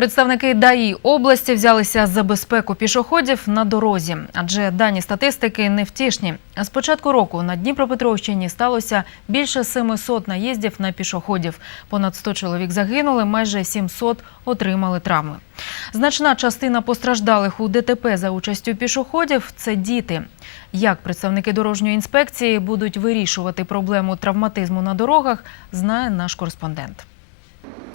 Представники ДАІ області взялися за безпеку пішоходів на дорозі, адже дані статистики невтішні. З початку року на Дніпропетровщині сталося більше 700 наїздів на пішоходів. Понад 100 чоловік загинули, майже 700 отримали травми. Значна частина постраждалих у ДТП за участю пішоходів це діти. Як представники дорожньої інспекції будуть вирішувати проблему травматизму на дорогах, знає наш кореспондент.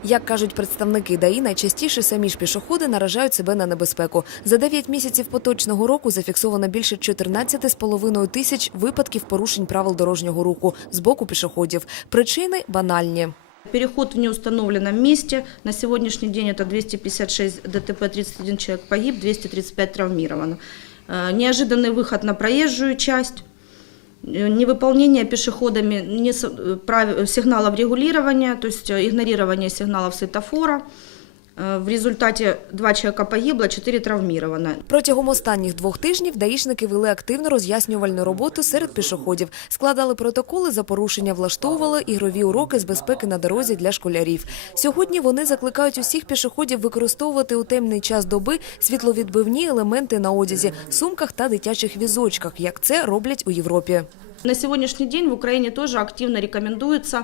Як кажуть представники ДАІ, найчастіше самі ж пішоходи наражають себе на небезпеку. За 9 місяців поточного року зафіксовано більше 14,5 тисяч випадків порушень правил дорожнього руху з боку пішоходів. Причини банальні. Переход в неустановленном месте. На сегодняшний день это 256 ДТП, 31 человек погиб, 235 травмировано. Э, Неожиданный выход на проезжую часть. Э, Невыполнение пешеходами не с- э, прав- сигналов регулирования, то есть э, игнорирование сигналов светофора. Э, В результате два человека погибло, 4 травмировано. Протягом останніх двох тижнів даїшники вели активну роз'яснювальну роботу серед пішоходів, складали протоколи за порушення, влаштовували ігрові уроки з безпеки на дорозі для школярів. Сьогодні вони закликають усіх пішоходів використовувати у темний час доби світловідбивні елементи на одязі, сумках та дитячих візочках, як це роблять у Європі. На сегодняшний день в Украине тоже активно рекомендуется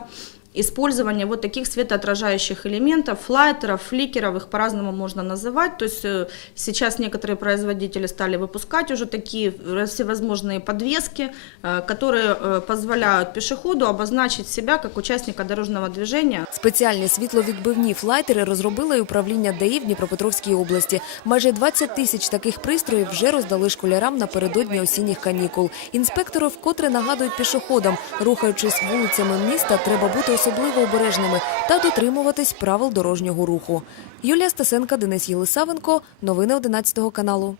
использование вот таких светоотражающих элементов, флайтеров, фликеров, их по-разному можно называть. То есть э, сейчас некоторые производители стали выпускать уже такие всевозможные подвески, э, которые э, позволяют пешеходу обозначить себя как участника дорожного движения. Спеціальні світловідбивні флайтери розробили і управління ДАІ в Дніпропетровській області. Майже 20 тисяч таких пристроїв вже роздали школярам напередодні осінніх канікул. Інспектори вкотре нагадують пішоходам, рухаючись вулицями міста, треба бути особливо обережними та дотримуватись правил дорожнього руху. Юлія Стасенка, Денис Єлисавенко. Новини 11 каналу.